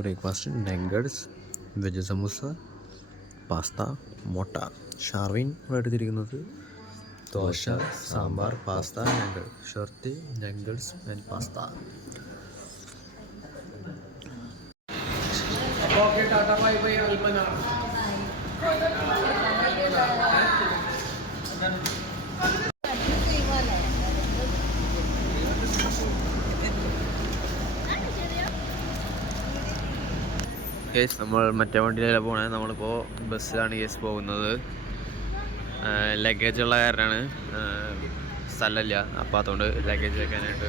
Breakfast nuggets, veg samosa, pasta, മുട്ട. ഷാർവിൻ ഇവിടെ എടുത്തിരിക്കുന്നത് ദോശ, സാമ്പാർ, പാസ്ത, നഗർ, ഷർട്ടി, നഗറ്റ്സ് ആൻഡ് പാസ്ത. കേസ് നമ്മൾ മറ്റേ വണ്ടിയിലല്ല പോണേ, നമ്മളിപ്പോൾ ബസ്സിലാണ് കേസ് പോകുന്നത്. ലഗേജ് ഉള്ള കാരണമാണ്, സ്ഥലമില്ല, അപ്പോൾ അതുകൊണ്ട് ലഗേജ് വെക്കാനായിട്ട്.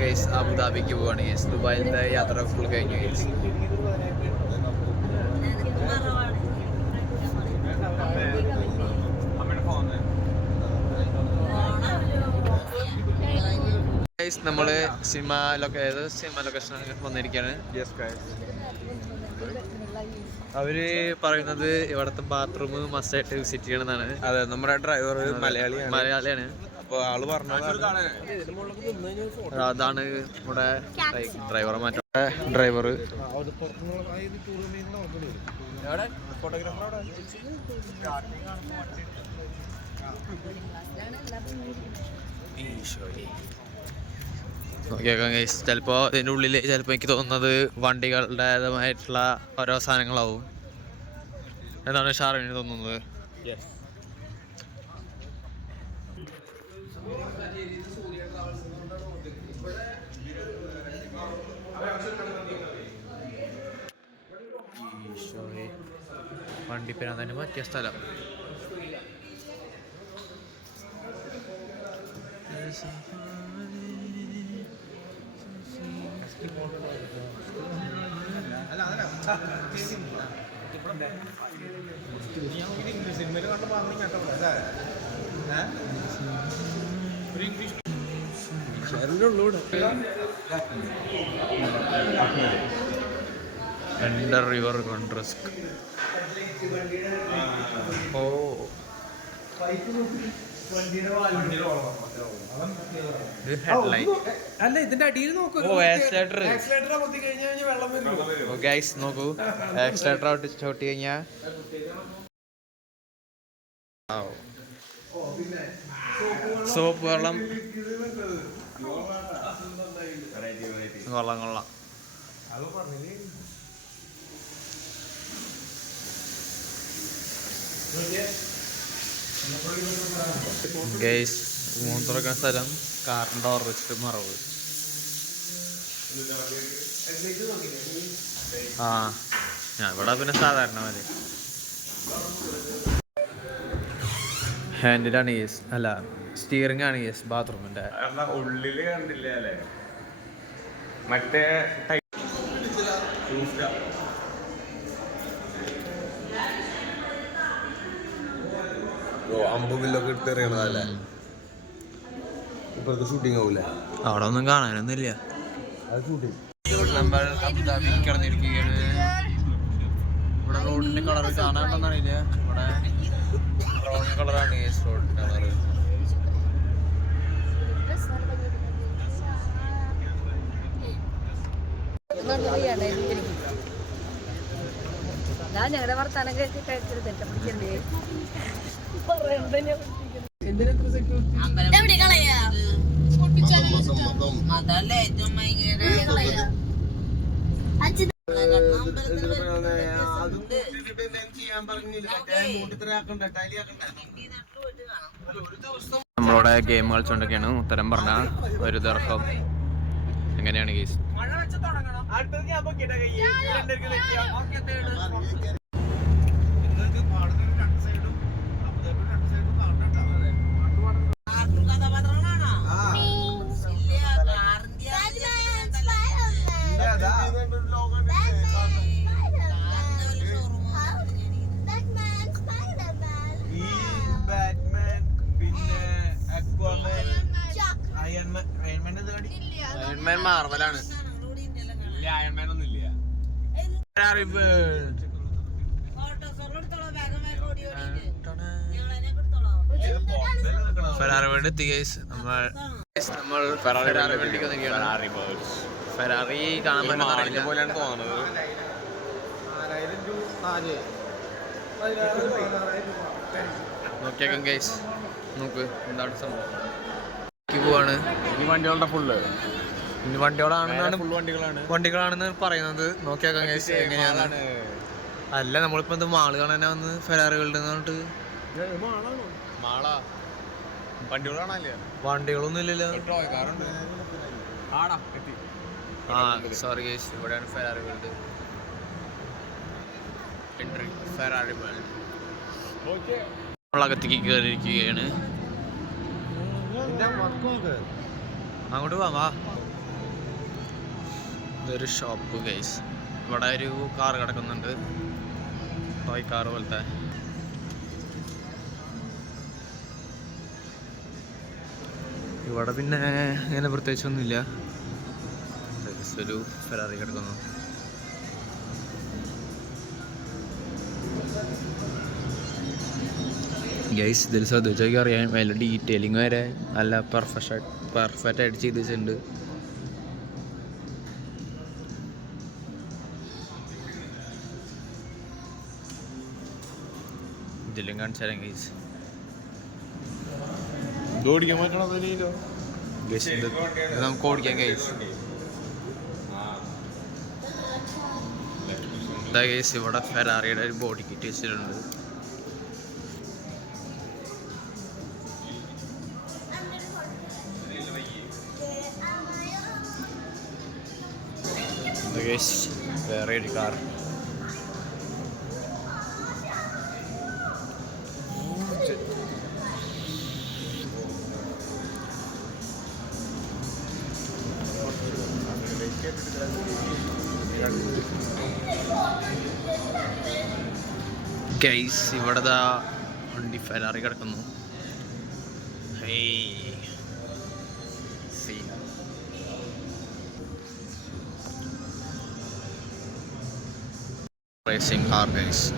കേസ് അബുദാബിക്ക് പോവാണ് കേസ്. ദുബായിലത്തെ യാത്ര ഫുൾ കഴിഞ്ഞു കേസ്. നമ്മള് സിനിമ ലൊക്കേഷനിൽ വന്നിരിക്കുകയാണ്. അവര് പറയുന്നത് ഇവിടുത്തെ ബാത്റൂം മസ്റ്റായിട്ട് വിസിറ്റ് ചെയ്യണമെന്നാണ്. അതെ, നമ്മുടെ ഡ്രൈവർ മലയാളിയാണ്. അപ്പോൾ ആള് പറഞ്ഞു അതാണ് നമ്മുടെ ഡ്രൈവർ. മറ്റേ ഡ്രൈവർ നോക്കിയേക്കാം ഗൈസ്. ചിലപ്പോൾ ഇതിൻ്റെ ഉള്ളിൽ ചിലപ്പോൾ എനിക്ക് തോന്നുന്നത് വണ്ടികളുടേതായിട്ടുള്ള ഓരോ സാധനങ്ങളാവും എന്നാണ് ഷാറിന് തോന്നുന്നത്. വണ്ടിപ്പേരാൻ തന്നെ പറ്റിയ സ്ഥലം. എൻഡർ റിവർ കോൺട്രസ്റ്റ്. ഓ അല്ല, ഇതിന്റെ അടിയിൽ നോക്കൂ. നോക്കൂ, ആക്സിലേറ്റർ ചവിട്ടി കഴിഞ്ഞാൽ സോപ്പ് വെള്ളം കൊള്ളാം. ഗൈസ്, മൂത്രക്കാൻ സ്ഥലം കാറിൻ്റെ ഓർ വെച്ചിട്ട് മറവ്. ഞാൻ ഇവിടെ പിന്നെ സാധാരണ പോലെ ഹാൻഡിലാണ് കേസ്, അല്ല സ്റ്റിയറിംഗ് ആണ് കേസ് ബാത്റൂമിൻ്റെ. ഉള്ളില് കണ്ടില്ല അല്ലേ മറ്റേ അമ്പുമില്ലൊക്കെ ഇട്ടെറിയണതല്ലേ. ഇപ്പോഴത്തെ ഷൂട്ടിംഗ് ആവൂലേ? അവിടെ ഒന്നും കാണാനൊന്നുമില്ല. അത് ഷൂട്ടിംഗ്. നമ്മൾ അബുദാബിയിൽ കിടന്നിരിക്കുകയാണ്. ഇവിടെ റോഡിന്റെ കളർ കാണാണ്ടെന്നറിയില്ല. ഇവിടെ ബ്രൗൺ കളറാണ് കേസ് റോഡിന്റെ കളറ്. ഞങ്ങളുടെ വർത്താനം കേട്ട് കഴിച്ചത് നമ്മളോടെ ഗെയിം കളിച്ചോണ്ടൊക്കെയാണ്. ഉത്തരം പറഞ്ഞ ഒരു ദർഹം. എങ്ങനെയാണ് കേസ്? അയൺമാൻ മാർവലാണ്. അയൺമാൻ ഒന്നും ഇല്ല. ഫെറാറി വേൾഡ് എത്തി ഗൈസ്. നമ്മൾ ഫെറാറി വേൾഡിലേക്ക് വന്നിരിക്കുകയാണ്. ഫെറാറി കാണാൻ പറ്റുന്ന പോലെയാണ് തോന്നുന്നത്. നോക്കിയേക്കാം ഗൈസ്. നോക്ക് എന്താണ് സംഭവം. പോവാണ് ഈ വണ്ടികളുടെ ഫുള്ള് ഇനി വണ്ടികളാണെന്നാണ് ഫുൾ വണ്ടികളാണെന്ന് പറയുന്നത്. നോക്കിയേക്കാം ഗൈസ് എങ്ങനെയാണ്. അല്ല നമ്മളിപ്പോ എന്ത് മാള് കാണാനാ വന്ന് ഫെറാറി വേൾഡ് പറഞ്ഞിട്ട്. വണ്ടികളൊന്നും ഇല്ലല്ലോ. ആ സോറി ഗൈസ്, ഇവിടെയാണ് Ferrari World. Entry Ferrari World. നമ്മളകത്തേക്ക് കയറിയിരിക്കുകയാണ്. അങ്ങോട്ട് പോവാ. ഇതൊരു ഷോപ്പ് ഗൈസ്. ഇവിടെ ഒരു കാർ കിടക്കുന്നുണ്ട്, ടോയ് കാർ പോലത്തെ. ഇവിടെ പിന്നെ അങ്ങനെ പ്രത്യേകിച്ചൊന്നുമില്ല. ഒരു ഫെറാറി കിടക്കുന്നു. ഗൈസ് ഇതിൽ ശ്രദ്ധിച്ചൊക്കെ അറിയാൻ നല്ല ഡീറ്റെയിലിങ് വരെ നല്ല പെർഫെക്റ്റ് ആയിട്ട് ചെയ്ത് വെച്ചിട്ടുണ്ട്. ഇതിലും കാണിച്ചു തരാം ഗൈസ്. നമുക്ക് ഓടിക്കാം ഗൈസ്. ഇതാ ഗൈസ്, ഇവിടെ ഫെറാറിയുടെ ഒരു ബോഡി കിറ്റ് വെച്ചിട്ടുണ്ട്. വേറെ ഒരു കാർ. ഗൈസ് ഇവിടെ വണ്ടി ഫെറാറി കിടക്കുന്നു. racing car guys.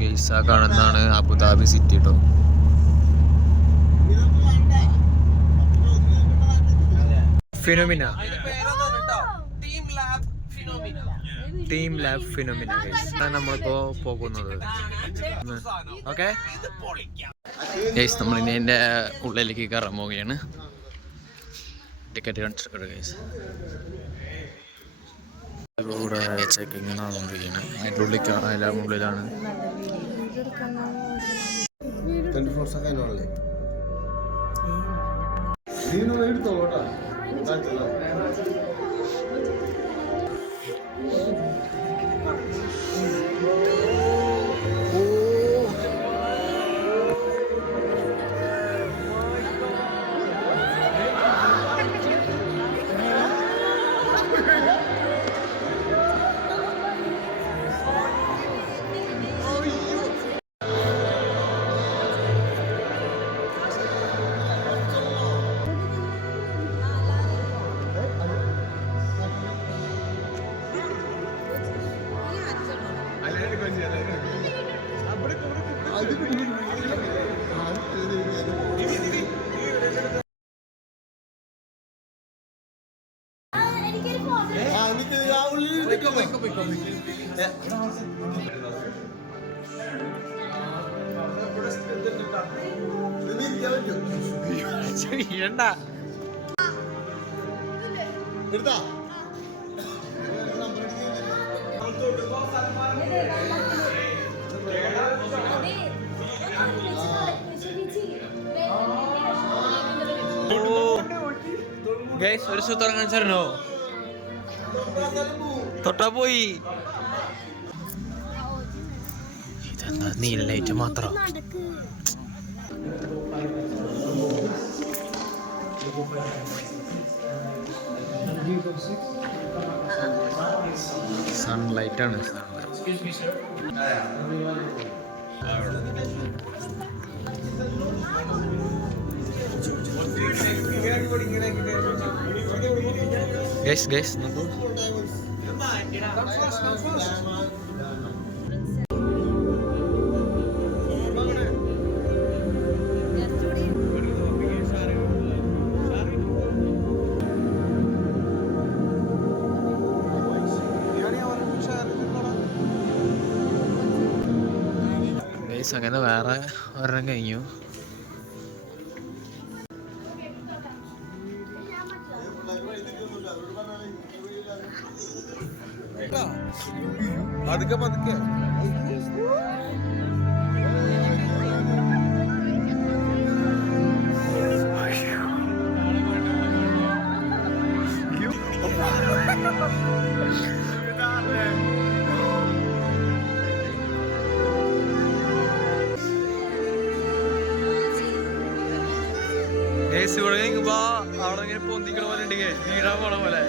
ഗൈസ് കാണുന്നതാണ് അബുദാബി സിറ്റി കേട്ടോ. Phenomena team lab phenomena guys നമ്മളിപ്പോ പോകുന്നത്. ഓക്കെ ഗൈസ്, നമ്മളിനി അതിൻ്റെ ഉള്ളിലേക്ക് കയറാൻ പോവുകയാണ്. ടിക്കറ്റ് കാണിച്ചിട്ട് ഗൈസ് ഇവിടെ ചെക്കിങ് നടന്നുകൊണ്ടിരിക്കുകയാണ്. അതിൻ്റെ ഉള്ളിലാണ്, എല്ലാം ഉള്ളിലാണ്. വീഴണ്ട. ഗൈസ് ഒരു സൂത്രം കാണിച്ചായിരുന്നോ? തൊട്ടാ പോയി. ഇതെന്താ നീല ലൈറ്റ് മാത്രം? സൺലൈറ്റ് ആണ്. ഗൈസ് നോക്കൂ. ഗൈസ് അങ്ങനെ വേറെ ഒരെണ്ണം കഴിഞ്ഞു. പതുക്കെ പതുക്കെ ഗൈസ് ഇവിടെ നിൽക്കുമ്പോ അവിടെ ഇങ്ങനെ പൊന്തിക്കണ പോലെ ഉണ്ട്. വീഴാൻ പോണ പോലെ.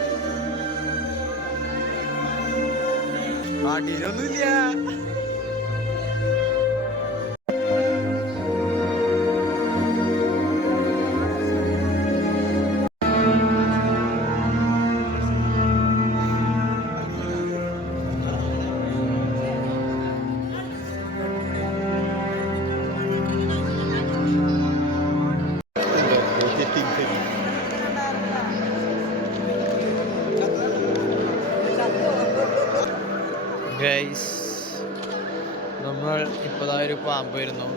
അടിയിലൊന്നുമില്ല. ഗൈസ് നമ്മൾ ഇപ്പോഴാ ഒരു പാമ്പ് വരുന്നു.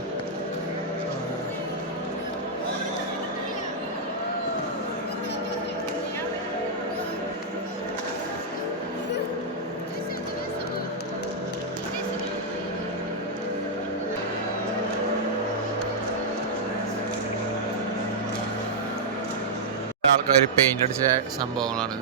ആൾക്കാർ പെയിന്റ് അടിച്ച സംഭവങ്ങളാണ്.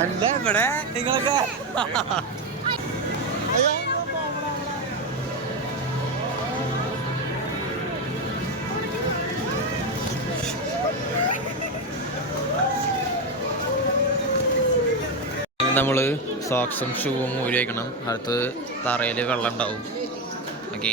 അല്ല ഇവിടെ നിങ്ങളൊക്കെ നമ്മള് സോക്സും ഷൂവും ഊരി വയ്ക്കണം. അടുത്ത് തറയിൽ വെള്ളം ഉണ്ടാവും. ഓക്കെ,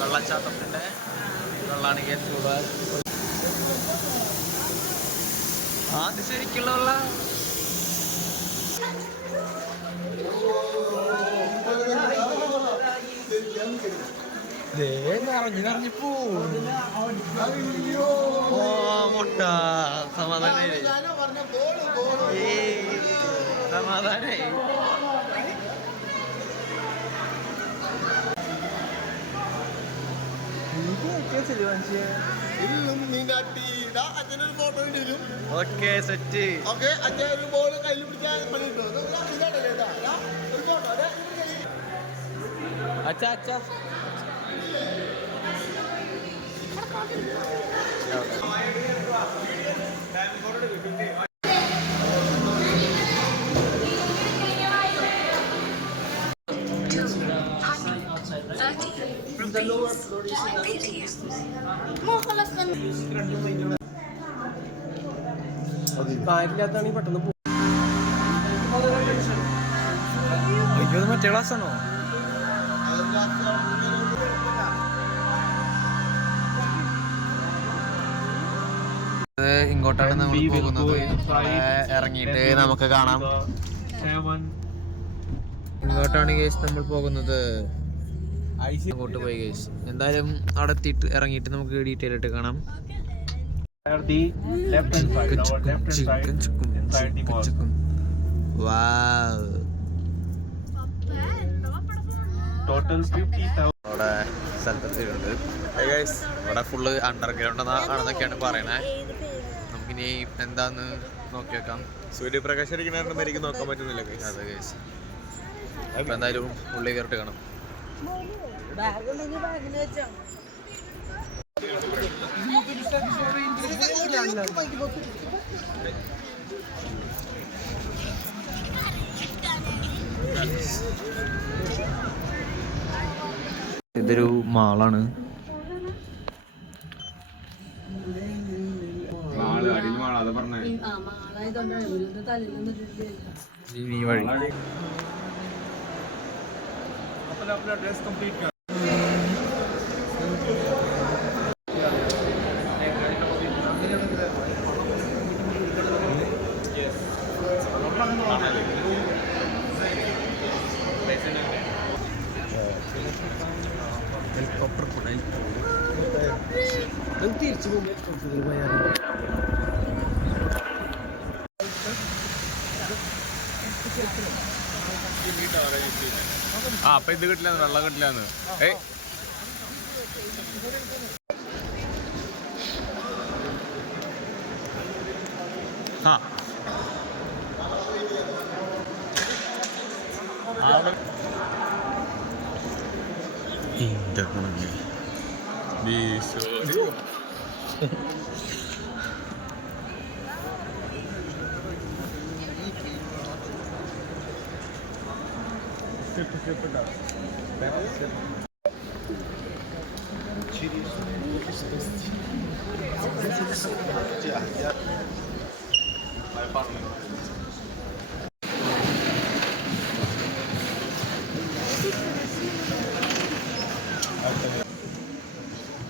വെള്ളച്ചാട്ടത്തിന്റെ വെള്ളാണെങ്കിൽ ചൂട്. അത് ശരിക്കുള്ള വെള്ളം. നിറഞ്ഞിപ്പോ മുട്ട. സമാധാനായി സമാധാനായി. Okay set. അച്ഛാ അച്ഛാ കാര്യത്തിലാണെങ്കിൽ പെട്ടെന്ന് പോകും. അയ്യോ മറ്റേ ക്ലാസ് ആണോ? ഇങ്ങോട്ടാണ് നമ്മൾ പോകുന്നത്. ഇവിടെ ഇറങ്ങിയിട്ട് നമുക്ക് കാണാം. ഇങ്ങോട്ടാണ് ഗൈസ് നമ്മൾ പോകുന്നത്. ഇങ്ങോട്ട് പോയി ഗൈസ്. എന്തായാലും അവിടെ എത്തിയിട്ട് ഇറങ്ങിയിട്ട് നമുക്ക് ഡീറ്റെയിൽ ആയിട്ട് കാണാം. അവിടെ സ്ഥലത്തെത്തിയിട്ടുണ്ട്. ഇവിടെ ഫുള്ള് അണ്ടർഗ്രൗണ്ട് ആണെന്നൊക്കെയാണ് പറയണേ. നമുക്കിനി എന്താന്ന് നോക്കി വെക്കാം. സൂര്യപ്രകാശം അടിക്കണ എനിക്ക് നോക്കാൻ പറ്റുന്നില്ല. അതെ ഗൈസ്, അപ്പൊ എന്തായാലും ഉള്ളിൽ കയറിട്ട് കാണാം. ഇതൊരു മാളാണ്. ഈ വഴി അപ്പൊ ഇത് കിട്ടില്ല, വെള്ളം കിട്ടില്ലാന്ന്.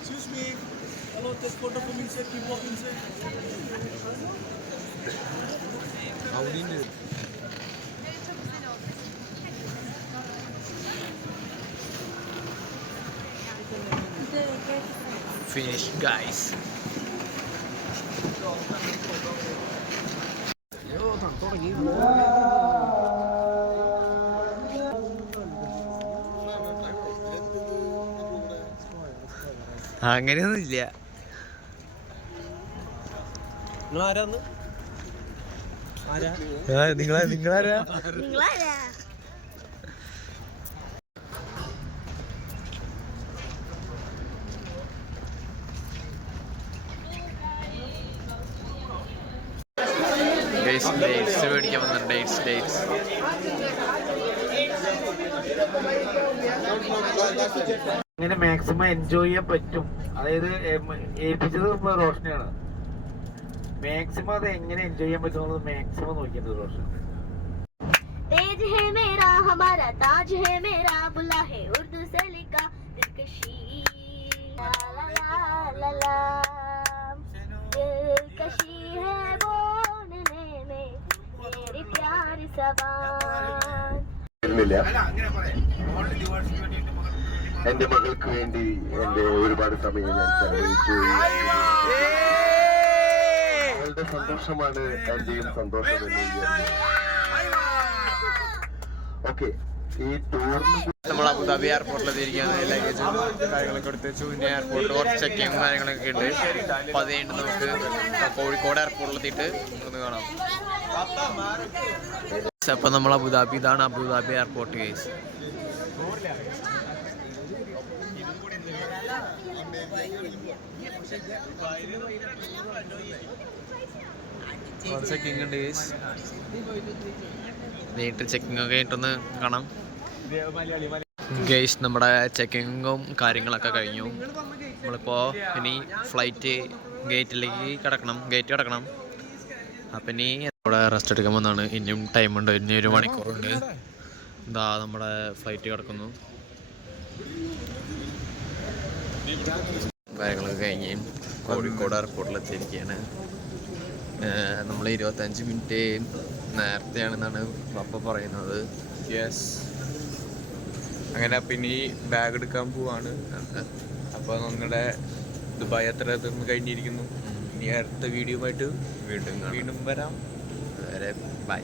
Excuse me. Hello, take photo for me, sir. Keep walking, sir. Finish, guys. അങ്ങനെയൊന്നും ഇല്ല. നിങ്ങളാരാ? ഡേറ്റ്സ് മേടിക്കാൻ വന്നിട്ടുണ്ട്. ഡേറ്റ്സ് ഇങ്ങനെ മാക്സിമം എൻജോയ് ചെയ്യാൻ പറ്റും. അതായത് ഏൽപ്പിച്ചത് റോഷനെയാണ്. മാക്സിമം അത് എങ്ങനെ എൻജോയ് ചെയ്യാൻ പറ്റും മാക്സിമം നോക്കിയത് റോഷൻ. तेज है मेरा हमारा ताज है मेरा बुला है उर्दू से लिखा दिलकशी ला ला ला ला दिलकशी है बोलने में मेरी प्यारी ज़बान. എന്റെ മകൾക്ക് വേണ്ടി എന്റെ ഒരുപാട് സമയം ഞാൻ ചെലവഴിച്ചു. അവളുടെ സന്തോഷമാണ് എന്റെയും സന്തോഷം എന്ന് വിചാരിച്ചു. ഓക്കെ, ഈ ടൂറിന് നമ്മൾ അബുദാബി എയർപോർട്ടിലെത്തിയിരിക്കുകയാണ്. ലഗേജും കാര്യങ്ങളൊക്കെ എടുത്ത് വെച്ചു. പിന്നെ എയർപോർട്ടിൽ കുറച്ച് ചെക്കിങ്ങും കാര്യങ്ങളൊക്കെ ഉണ്ട്. അപ്പോൾ അത് കഴിഞ്ഞിട്ട് നമുക്ക് കോഴിക്കോട് എയർപോർട്ടിലെത്തിയിട്ട് നമുക്കൊന്ന് കാണാം. അപ്പം നമ്മൾ അബുദാബി, ഇതാണ് അബുദാബി എയർപോർട്ട് കേസ്. ചെക്കിങ് ഉണ്ട് കേസ്. നേരിട്ട് ചെക്കിങ് ഒക്കെ ആയിട്ടൊന്ന് കാണാം ഗൈസ്. നമ്മുടെ ചെക്കിങ്ങും കാര്യങ്ങളൊക്കെ കഴിഞ്ഞു. നമ്മളിപ്പോൾ ഇനി ഫ്ലൈറ്റ് ഗേറ്റ് കിടക്കണം. അപ്പം ഇനി അവിടെ റെസ്റ്റ് എടുക്കാൻ വന്നാണ്. ഇനിയും ടൈമുണ്ട്, ഇനി 1 മണിക്കൂറുണ്ട്. എന്താ നമ്മുടെ ഫ്ലൈറ്റ് കിടക്കുന്നു. കാര്യങ്ങളൊക്കെ കഴിഞ്ഞ് കോഴിക്കോട് എയർപോർട്ടിലെത്തിയിരിക്കുകയാണ്. നമ്മൾ 25 മിനിറ്റ് നേരത്തെയാണെന്നാണ് പപ്പ പറയുന്നത്. യെസ്. അങ്ങനെ പിന്നെ ഈ ബാഗ് എടുക്കാൻ പോവാണ്. അപ്പോൾ നമ്മുടെ ദുബായ് യാത്ര തീർന്ന് കഴിഞ്ഞിരിക്കുന്നു. ഇനി അടുത്ത വീഡിയോ ആയിട്ട് വീണ്ടും വരാം. അതുവരെ ബൈ.